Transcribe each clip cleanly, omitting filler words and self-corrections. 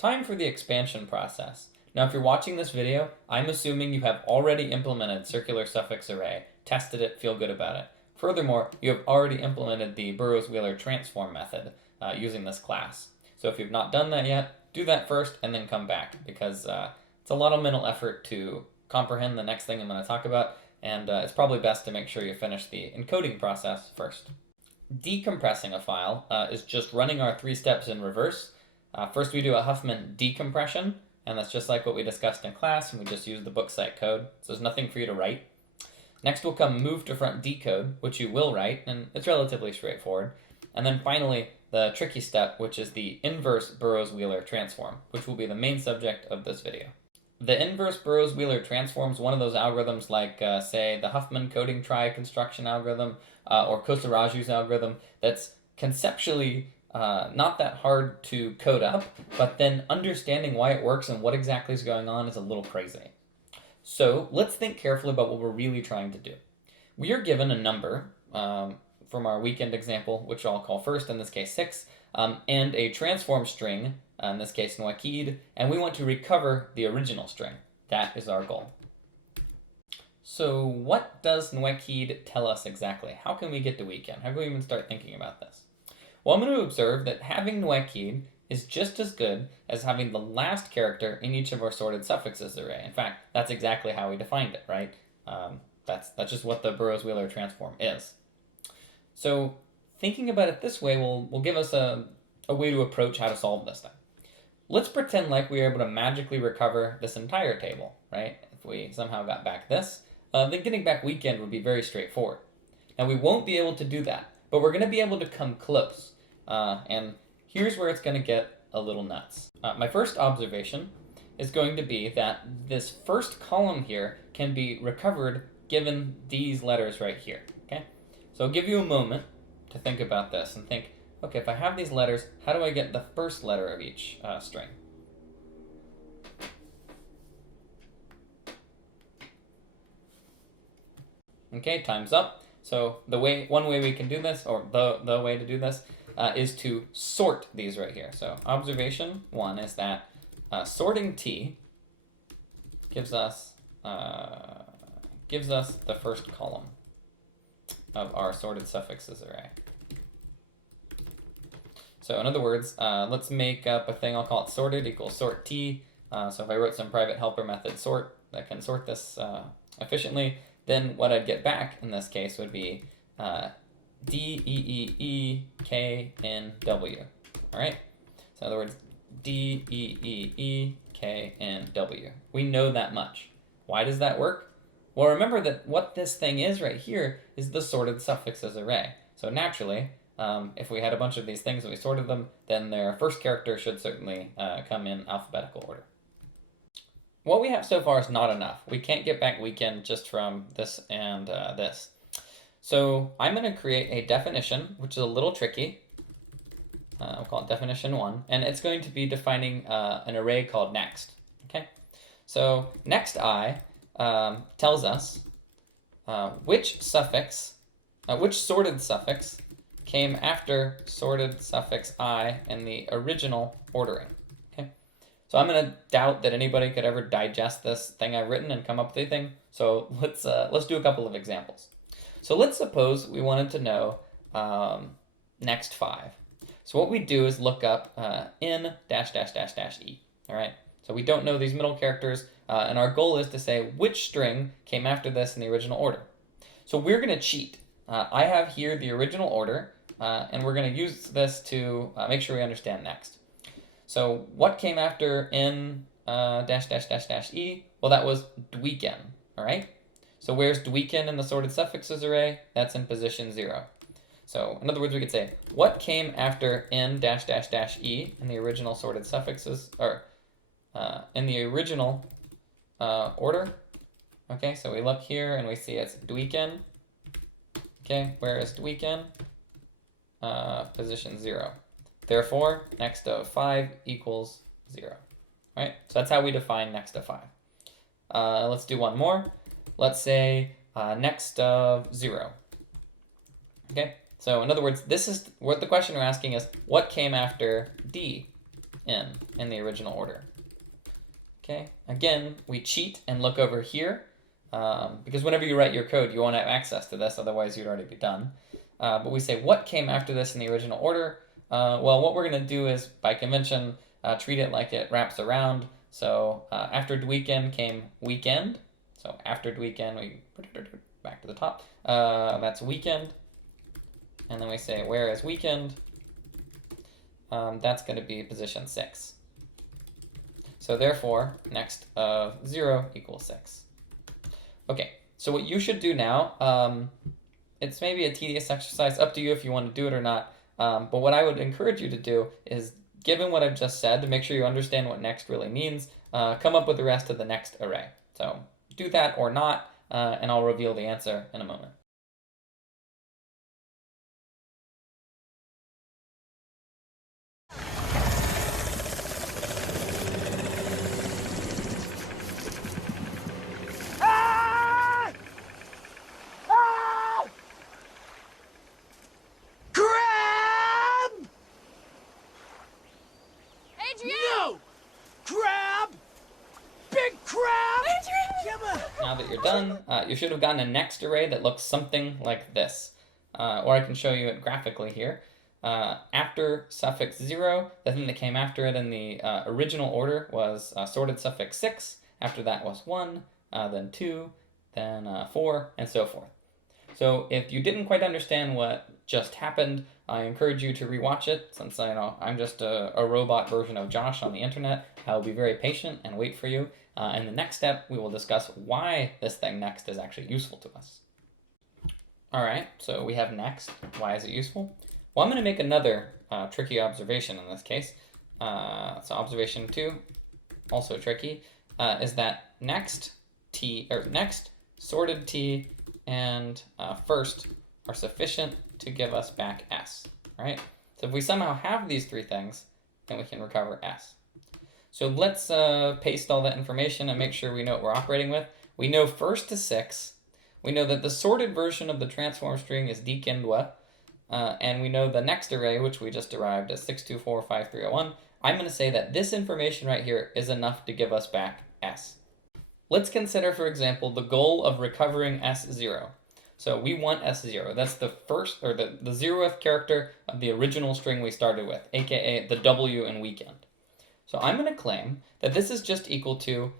Time for the expansion process. Now, if you're watching this video, I'm assuming you have already implemented circular suffix array, tested it, feel good about it. Furthermore, you have already implemented the Burrows-Wheeler transform method using this class. So if you've not done that yet, do that first and then come back, because it's a lot of mental effort to comprehend the next thing I'm going to talk about, and it's probably best to make sure you finish the encoding process first. Decompressing a file is just running our 3 steps in reverse. First, we do a Huffman decompression, and that's just like what we discussed in class, and we just use the book site code, so there's nothing for you to write. Next will come move to front decode, which you will write, and it's relatively straightforward. And then finally, the tricky step, which is the inverse Burrows-Wheeler transform, which will be the main subject of this video. The inverse Burrows-Wheeler transform is one of those algorithms like, say, the Huffman coding trie construction algorithm or Kosaraju's algorithm that's conceptually not that hard to code up, but then understanding why it works and what exactly is going on is a little crazy. So let's think carefully about what we're really trying to do. We are given a number from our weekend example, which I'll call first, in this case 6, and a transform string, in this case Nwakid, and we want to recover the original string. That is our goal. So what does Nwakid tell us exactly? How can we get to weekend? How can we even start thinking about this? Well, I'm going to observe that having Nwakid is just as good as having the last character in each of our sorted suffixes array. In fact, that's exactly how we defined it, right? That's just what the Burrows-Wheeler transform is. So thinking about it this way will give us a way to approach how to solve this thing. Let's pretend like we are able to magically recover this entire table, right? If we somehow got back this, then getting back weekend would be very straightforward. Now we won't be able to do that, but we're going to be able to come close. And here's where it's going to get a little nuts. My first observation is going to be that this first column here can be recovered given these letters right here, okay? So I'll give you a moment to think about this and think, okay, if I have these letters, how do I get the first letter of each string? Okay, time's up. So one way we can do this, or the way to do this, is to sort these right here. So observation 1 is that sorting T gives us the first column of our sorted suffixes array. So in other words, let's make up a thing. I'll call it sorted equals sort T. So if I wrote some private helper method sort that can sort this efficiently, then what I'd get back in this case would be D, E, E, E, K, N, W. All right? So in other words, D, E, E, E, K, N, W. We know that much. Why does that work? Well, remember that what this thing is right here is the sorted suffixes array. So naturally, if we had a bunch of these things and we sorted them, then their first character should certainly come in alphabetical order. What we have so far is not enough. We can't get back weekend just from this and this. So I'm going to create a definition, which is a little tricky. I'll call it definition 1, and it's going to be defining an array called next. Okay, so next I tells us which sorted suffix came after sorted suffix I in the original ordering. Okay, so I'm going to doubt that anybody could ever digest this thing I've written and come up with anything. So let's do a couple of examples. So let's suppose we wanted to know next 5. So what we do is look up n dash dash dash dash e. All right. So we don't know these middle characters, and our goal is to say which string came after this in the original order. So we're going to cheat. I have here the original order, and we're going to use this to make sure we understand next. So what came after n dash dash dash dash e? Well, that was dweeken. All right. So where's dweeken in the sorted suffixes array? That's in position 0. So in other words, we could say, what came after n dash dash dash e in the original sorted suffixes, or in the original order? Okay, so we look here and we see it's dweeken. Okay, where is dweeken? Position 0. Therefore, next of 5 equals 0. All right, so that's how we define next of 5. Let's do one more. Let's say next of 0. Okay, so in other words, this is what the question we're asking is, what came after D? in the original order. Okay, again, we cheat and look over here because whenever you write your code, you won't have access to this, otherwise you'd already be done. But we say what came after this in the original order. Well, what we're going to do is, by convention, treat it like it wraps around. So after weekend came weekend. So after weekend, we put it back to the top. That's weekend. And then we say where is weekend. That's going to be position 6. So therefore, next of 0 equals 6. Okay, so what you should do now, it's maybe a tedious exercise, up to you if you want to do it or not, but what I would encourage you to do is, given what I've just said, to make sure you understand what next really means, come up with the rest of the next array. So do that or not, and I'll reveal the answer in a moment. Now that you're done, you should have gotten a next array that looks something like this. Or I can show you it graphically here. After suffix 0, the thing that came after it in the original order was sorted suffix 6. After that was 1, then 2, then 4, and so forth. So if you didn't quite understand what just happened, I encourage you to rewatch it, since I'm just a robot version of Josh on the internet. I will be very patient and wait for you. In the next step, we will discuss why this thing next is actually useful to us. All right, so we have next. Why is it useful? Well, I'm going to make another tricky observation in this case. So observation 2, also tricky, is that next, sorted t, and first are sufficient to give us back s, right? So if we somehow have these three things, then we can recover s. So let's paste all that information and make sure we know what we're operating with. We know first to 6. We know that the sorted version of the transform string is dkindwa. And we know the next array, which we just derived, as 6245301. I'm going to say that this information right here is enough to give us back s. Let's consider, for example, the goal of recovering s0. So we want s0. That's the first, or the 0th character of the original string we started with, aka the w in weekend. So I'm going to claim that this is just equal to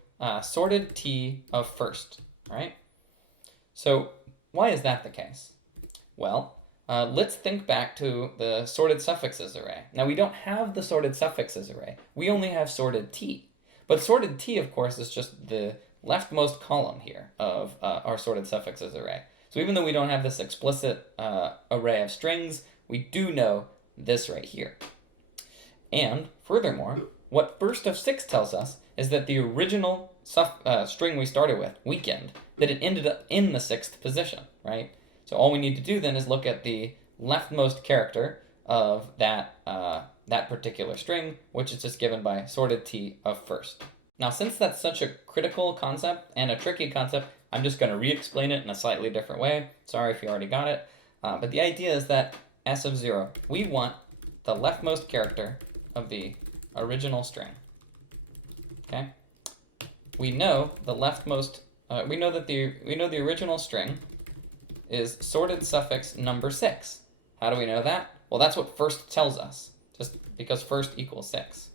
sorted t of first, right? So why is that the case? Well, let's think back to the sorted suffixes array. Now, we don't have the sorted suffixes array. We only have sorted t. But sorted t, of course, is just the leftmost column here of our sorted suffixes array. So even though we don't have this explicit array of strings, we do know this right here. And furthermore, what first of 6 tells us is that the original string we started with, weekend, that it ended up in the 6th position, right? So all we need to do then is look at the leftmost character of that, that particular string, which is just given by sorted t of first. Now, since that's such a critical concept and a tricky concept, I'm just going to re-explain it in a slightly different way. Sorry if you already got it. But the idea is that s of 0, we want the leftmost character of the original string. Okay? We know the leftmost, we know the original string is sorted suffix number 6. How do we know that? Well, that's what first tells us, just because first equals 6.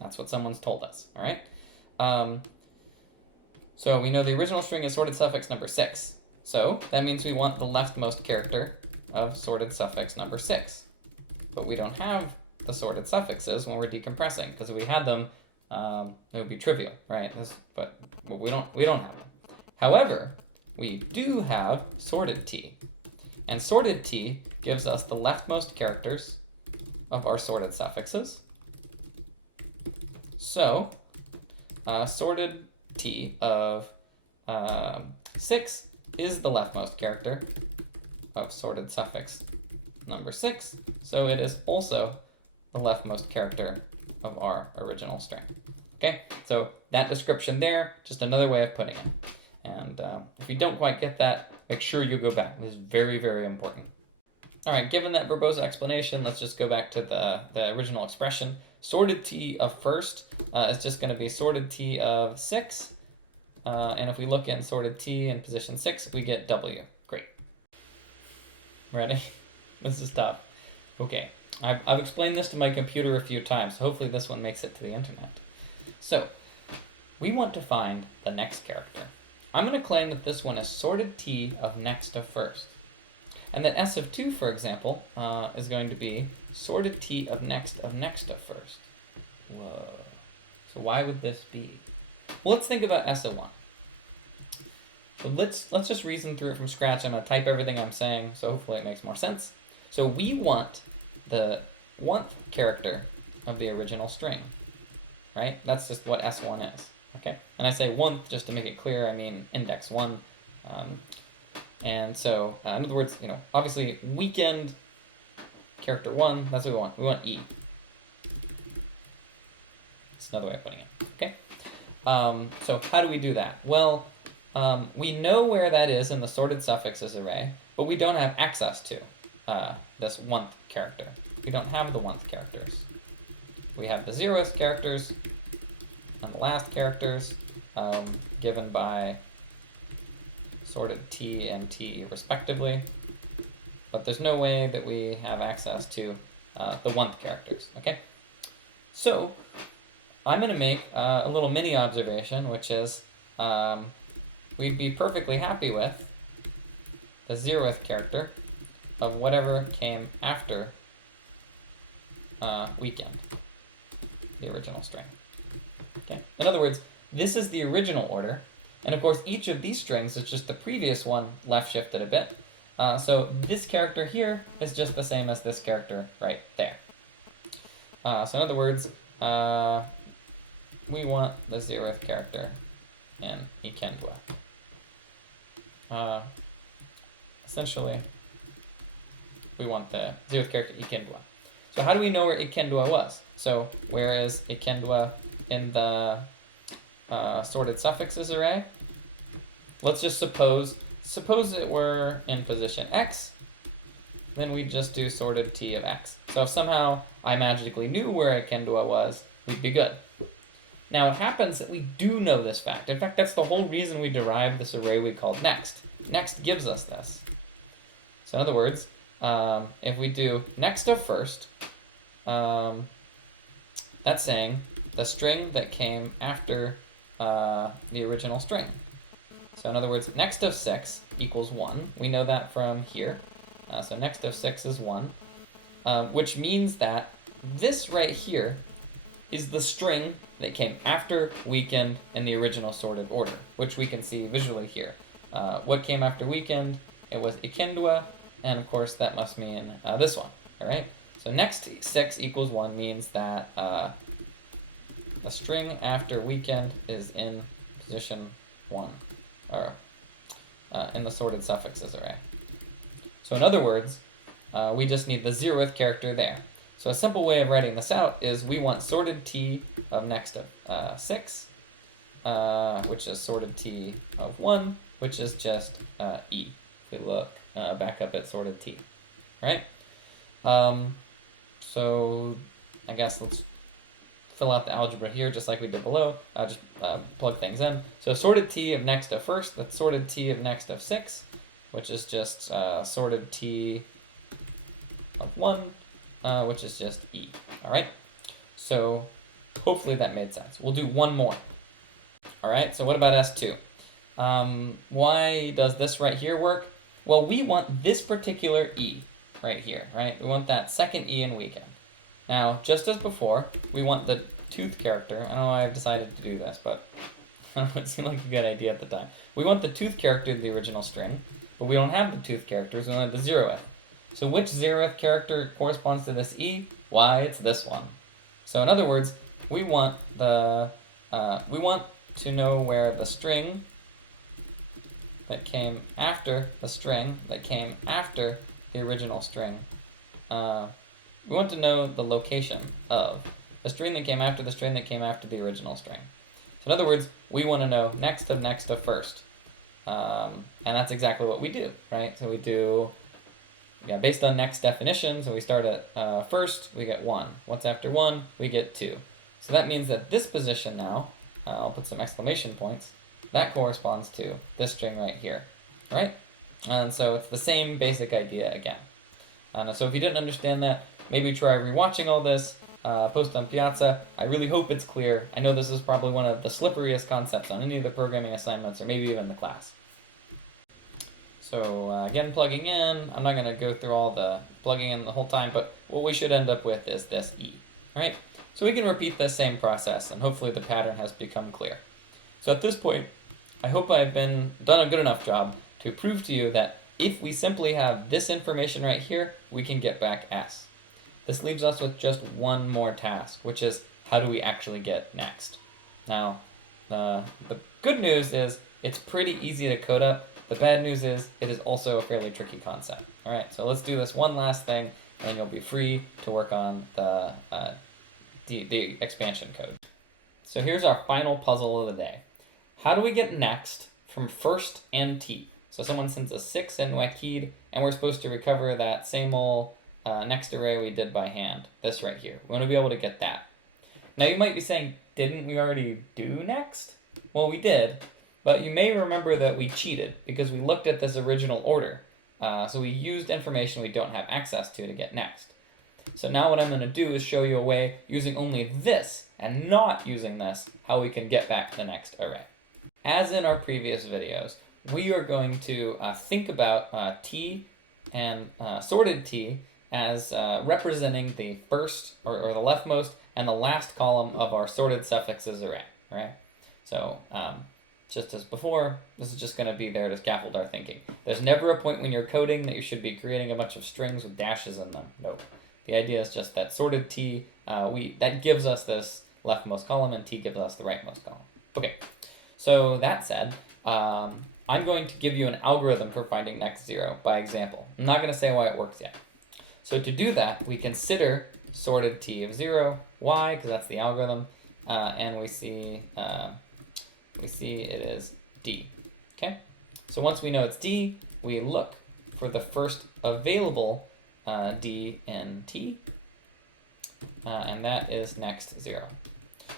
That's what someone's told us, all right? So we know the original string is sorted suffix number 6. So that means we want the leftmost character of sorted suffix number 6. But we don't have the sorted suffixes when we're decompressing, because if we had them, it would be trivial, right? But we don't have them. However, we do have sorted t. And sorted t gives us the leftmost characters of our sorted suffixes. So, sorted t of 6 is the leftmost character of sorted suffix number 6. So it is also the leftmost character of our original string. Okay, so that description there, just another way of putting it. And if you don't quite get that, make sure you go back. This is very, very important. All right, given that verbose explanation, let's just go back to the original expression. sorted t of first is just going to be sorted t of 6. And if we look in sorted t in position 6, we get w. Great. Ready? This is tough. Okay. I've explained this to my computer a few times, so hopefully this one makes it to the internet. So, we want to find the next character. I'm going to claim that this one is sorted t of next of first. And that s of 2, for example, is going to be sorted t of next of first. Whoa. So why would this be? Well, let's think about s of 1. So let's just reason through it from scratch. I'm going to type everything I'm saying, so hopefully it makes more sense. So we want the 1th character of the original string, right? That's just what S1 is, okay? And I say 1th just to make it clear, I mean index 1. And so, in other words, obviously weekend character 1, that's what we want. We want E. That's another way of putting it, okay? So how do we do that? Well, we know where that is in the sorted suffixes array, but we don't have access to this 1th character. We don't have the 1th characters. We have the 0th characters and the last characters given by sorted t and t respectively, but there's no way that we have access to the 1th characters, okay? So I'm going to make a little mini observation, which is we'd be perfectly happy with the 0th character of whatever came after weekend, the original string. Okay. In other words, this is the original order, and of course each of these strings is just the previous one left shifted a bit. So this character here is just the same as this character right there. So in other words, we want the 0th character in Ikendwa. Essentially, we want the 0th character Ikendwa. So how do we know where Ikendwa was? So where is Ikendwa in the sorted suffixes array? Let's just suppose it were in position x, then we'd just do sorted t of x. So if somehow I magically knew where Ikendwa was, we'd be good. Now it happens that we do know this fact. In fact, that's the whole reason we derived this array we called next. Next gives us this. So in other words, if we do next of first, that's saying the string that came after the original string. So in other words, next of 6 equals 1. We know that from here. So next of 6 is 1, which means that this right here is the string that came after weekend in the original sorted order, which we can see visually here. What came after weekend? It was Ikendwa, and of course that must mean this one, all right? So next 6 equals 1 means that a string after weekend is in position 1, or in the sorted suffixes array. So in other words, we just need the 0th character there. So a simple way of writing this out is we want sorted t of next of 6, which is sorted t of 1, which is just e. If we look back up at sorted t, right? So I guess let's fill out the algebra here just like we did below. Just plug things in. So sorted t of next of first, that's sorted t of next of 6, which is just sorted t of 1, which is just e. All right? So hopefully that made sense. We'll do one more. All right, so what about S2? Why does this right here work? Well, we want this particular e right here, right? We want that second e in weekend. Now, just as before, we want the tooth character. I don't know why I've decided to do this, but it seemed like a good idea at the time. We want the tooth character of the original string, but we don't have the tooth characters. We only have the 0th. So which 0th character corresponds to this e? Why, it's this one. So in other words, we want to know where the string that came after the string that came after the original string. We want to know the location of the string that came after the string that came after the original string. So in other words, we want to know next of first. And that's exactly what we do, right? So we do Yeah, based on next definition, so we start at first, we get 1. What's after 1? We get 2. So that means that this position now, I'll put some exclamation points, that corresponds to this string right here, right? And so it's the same basic idea again. So if you didn't understand that, maybe try rewatching all this, post on Piazza. I really hope it's clear. I know this is probably one of the slipperiest concepts on any of the programming assignments, or maybe even the class. So again, plugging in. I'm not going to go through all the plugging in the whole time, but what we should end up with is this E. All right? So we can repeat the same process, and hopefully the pattern has become clear. So at this point, I hope I've done a good enough job to prove to you that if we simply have this information right here, we can get back S. This leaves us with just one more task, which is how do we actually get next? Now, the good news is it's pretty easy to code up. The bad news is it is also a fairly tricky concept. All right, so let's do this one last thing, and you'll be free to work on the expansion code. So here's our final puzzle of the day. How do we get next from first and t? So someone sends a 6 in Wakid, and we're supposed to recover that same old next array we did by hand, this right here. We want to be able to get that. Now you might be saying, didn't we already do next? Well, we did, but you may remember that we cheated because we looked at this original order. So we used information we don't have access to get next. So now what I'm going to do is show you a way using only this and not using this, how we can get back the next array. As in our previous videos, we are going to think about t and sorted t as representing the first or the leftmost and the last column of our sorted suffixes array. Right? So just as before, this is just going to be there to scaffold our thinking. There's never a point when you're coding that you should be creating a bunch of strings with dashes in them. Nope. The idea is just that sorted t, that gives us this leftmost column, and t gives us the rightmost column. Okay, so that said, I'm going to give you an algorithm for finding next 0 by example. I'm not going to say why it works yet. So to do that, we consider sorted t of 0. Why? Because that's the algorithm, and we see it is d. Okay, so once we know it's d, we look for the first available d in t, and that is next 0.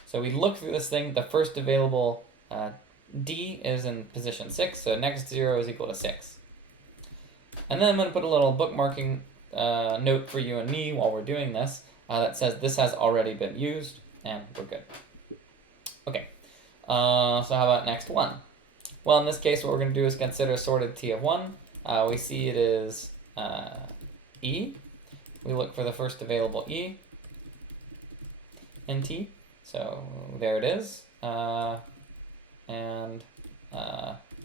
So we look through this thing, the first available d is in position 6, so next 0 is equal to 6. And then I'm going to put a little bookmarking note for you and me while we're doing this that says this has already been used, and we're good. Okay, so how about next 1? Well, in this case, what we're going to do is consider sorted t of 1. We see it is E. We look for the first available E in T. So there it is. And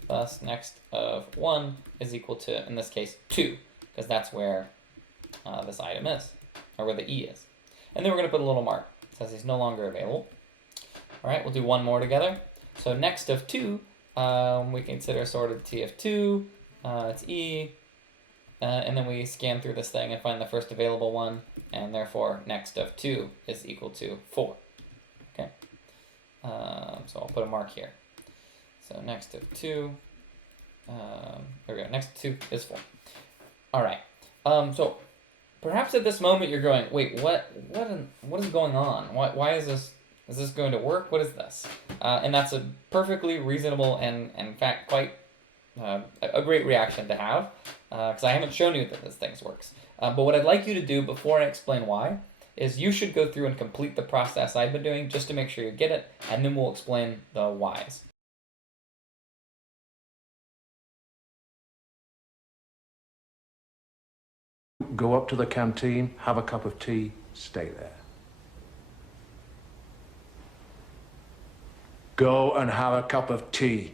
thus next of 1 is equal to, in this case, 2, because that's where this item is, or where the E is. And then we're going to put a little mark. It says he's no longer available. All right, we'll do one more together. So next of 2, we consider sorted T of 2. It's E. And then we scan through this thing and find the first available one, and therefore next of 2 is equal to 4. Okay, so I'll put a mark here. So next of 2, there we go. Next of 2 is 4. All right. So perhaps at this moment you're going, wait, what is going on? Why is this? Is this going to work? What is this? And that's a perfectly reasonable and in fact quite a great reaction to have, because I haven't shown you that this thing works. But what I'd like you to do before I explain why is you should go through and complete the process I've been doing just to make sure you get it, and then we'll explain the whys. Go up to the canteen, have a cup of tea, stay there. Go and have a cup of tea.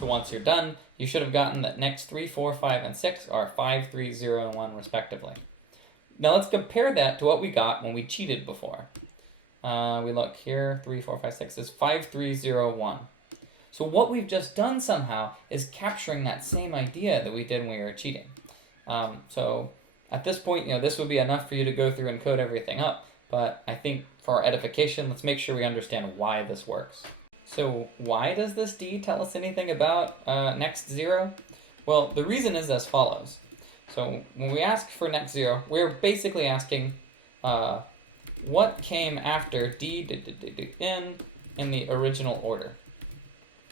So once you're done, you should have gotten that next 3, 4, 5, and 6 are 5, 3, 0, and 1 respectively. Now let's compare that to what we got when we cheated before. We look here, 3, 4, 5, 6 is 5, 3, 0, 1. So what we've just done somehow is capturing that same idea that we did when we were cheating. So at this point, this would be enough for you to go through and code everything up, but I think for our edification, let's make sure we understand why this works. So why does this D tell us anything about next 0? Well, the reason is as follows. So when we ask for next 0, we're basically asking what came after n in the original order.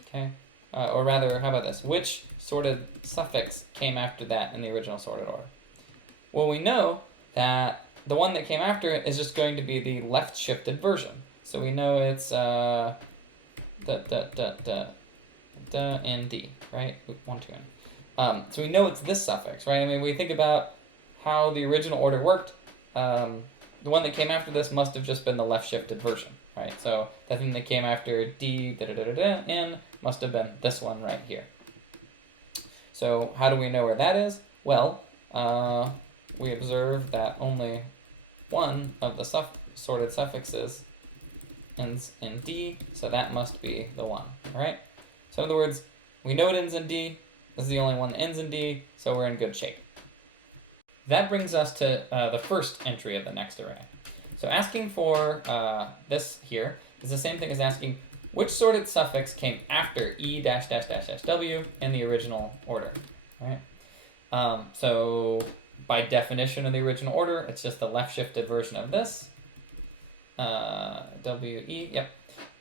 Okay? Or rather, how about this? Which sorted suffix came after that in the original sorted order? Well, we know that the one that came after it is just going to be the left-shifted version. So we know it's ND, right? 1, 2, N. So we know it's this suffix, right? I mean, we think about how the original order worked. The one that came after this must have just been the left-shifted version, right? So the thing that came after D, N must have been this one right here. So how do we know where that is? Well, we observe that only one of the sorted suffixes ends in D, so that must be the one, all right? So in other words, we know it ends in D, this is the only one that ends in D, so we're in good shape. That brings us to the first entry of the next array. So asking for this here is the same thing as asking which sorted suffix came after E dash dash dash dash W in the original order, right? So by definition of the original order, it's just the left-shifted version of this. W-E, yep.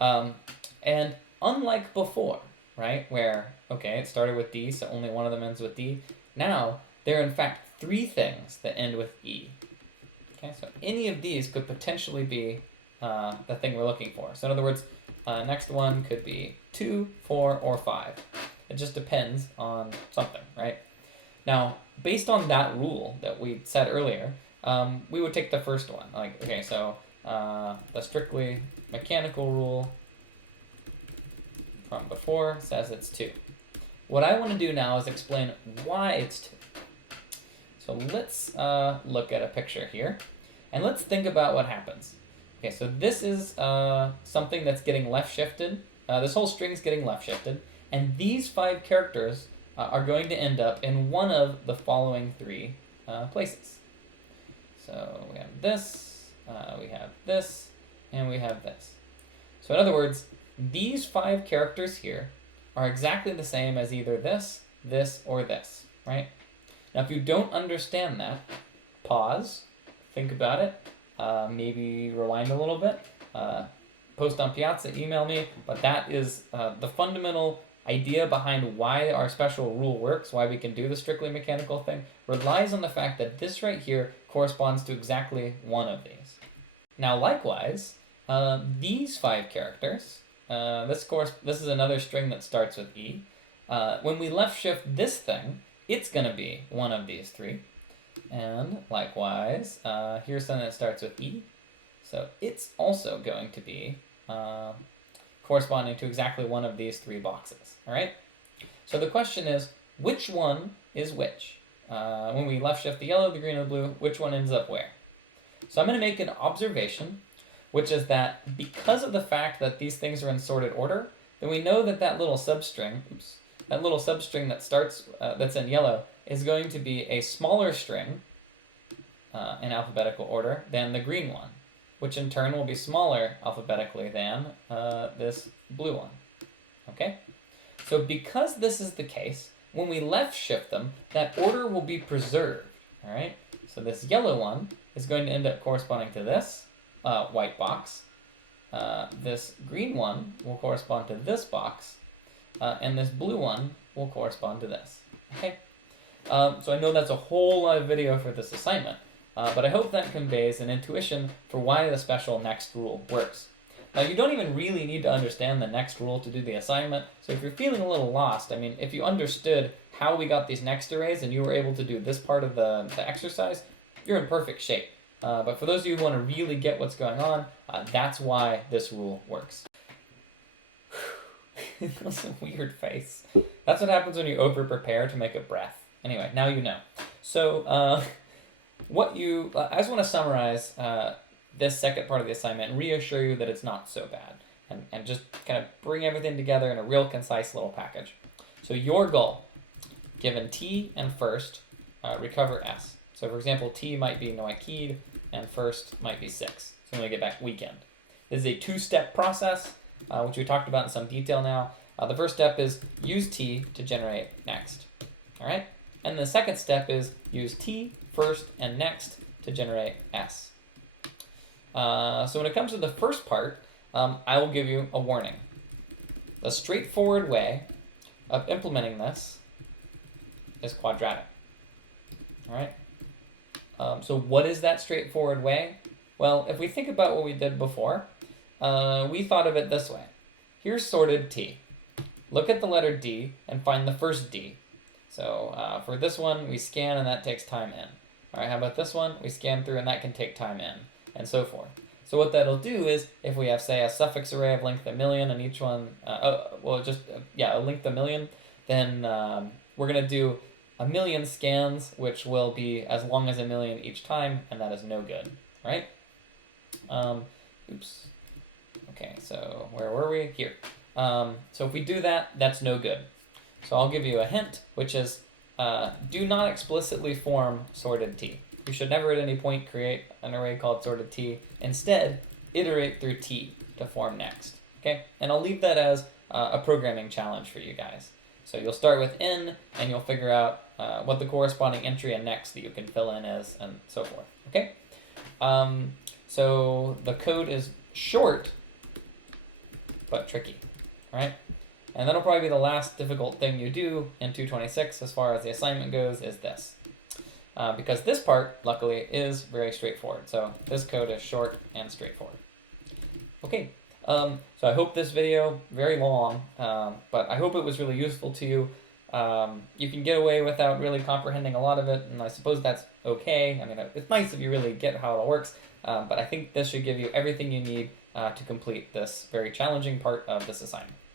And unlike before, right, where, okay, it started with D, so only one of them ends with D, now there are in fact 3 things that end with E. Okay, so any of these could potentially be the thing we're looking for. So in other words, next one could be 2, 4, or 5. It just depends on something, right? Now, based on that rule that we said earlier, we would take the first one. Like, okay, so the strictly mechanical rule from before says it's 2. What I want to do now is explain why it's 2. So let's look at a picture here, and let's think about what happens. Okay, so this is something that's getting left-shifted. This whole string's getting left-shifted, and these 5 characters are going to end up in one of the following 3 places. So we have this, we have this, and we have this. So in other words, these 5 characters here are exactly the same as either this, this, or this, right? Now, if you don't understand that, pause, think about it, maybe rewind a little bit, post on Piazza, email me, but that is the fundamental idea behind why our special rule works, why we can do the strictly mechanical thing, relies on the fact that this right here corresponds to exactly one of these. Now, likewise, these 5 characters, this is another string that starts with E. When we left shift this thing, it's going to be one of these 3. And likewise, here's something that starts with E. So it's also going to be corresponding to exactly one of these 3 boxes. All right? So the question is, which one is which? When we left shift the yellow, the green, and the blue, which one ends up where? So I'm going to make an observation, which is that because of the fact that these things are in sorted order, then we know that that little substring, that starts, that's in yellow, is going to be a smaller string in alphabetical order than the green one, which in turn will be smaller alphabetically than this blue one. Okay? So because this is the case, when we left shift them, that order will be preserved. All right? So this yellow one is going to end up corresponding to this white box. This green one will correspond to this box. And this blue one will correspond to this. Okay? So I know that's a whole lot of video for this assignment, but I hope that conveys an intuition for why the special next rule works. Now, you don't even really need to understand the next rule to do the assignment, so if you're feeling a little lost, I mean, if you understood how we got these next arrays and you were able to do this part of the exercise, you're in perfect shape. But for those of you who want to really get what's going on, that's why this rule works. That's a weird face. That's what happens when you over-prepare to make a breath. Anyway, now you know. So, I just want to summarize this second part of the assignment and reassure you that it's not so bad. And just kind of bring everything together in a real concise little package. So your goal, given T and first, recover S. So for example, T might be Noikid and first might be 6. So when we get back weekend. This is a 2-step process. which we talked about in some detail now. The first step is use t to generate next. All right? And the second step is use t first and next to generate s. So when it comes to the first part, I will give you a warning. The straightforward way of implementing this is quadratic. All right? So what is that straightforward way? Well, if we think about what we did before, we thought of it this way. Here's sorted t. Look at the letter D and find the first D. So for this one, we scan and that takes time in. All right, how about this one? We scan through and that can take time in, and so forth. So what that'll do is, if we have, say, a suffix array of length 1,000,000 and each one, a length 1,000,000, then we're going to do 1,000,000 scans, which will be as long as 1,000,000 each time, and that is no good, right? Oops. Okay, so where were we? Here. So if we do that, that's no good. So I'll give you a hint, which is do not explicitly form sorted t. You should never at any point create an array called sorted t. Instead, iterate through t to form next. Okay, and I'll leave that as a programming challenge for you guys. So you'll start with n, and you'll figure out what the corresponding entry and next that you can fill in is, and so forth. Okay, so the code is short, but tricky. All right, and that'll probably be the last difficult thing you do in 226 as far as the assignment goes, is this. Because this part, luckily, is very straightforward. So this code is short and straightforward. Okay, so I hope this video, very long, but I hope it was really useful to you. You can get away without really comprehending a lot of it, and I suppose that's okay. I mean, it's nice if you really get how it all works, but I think this should give you everything you need to complete this very challenging part of this assignment.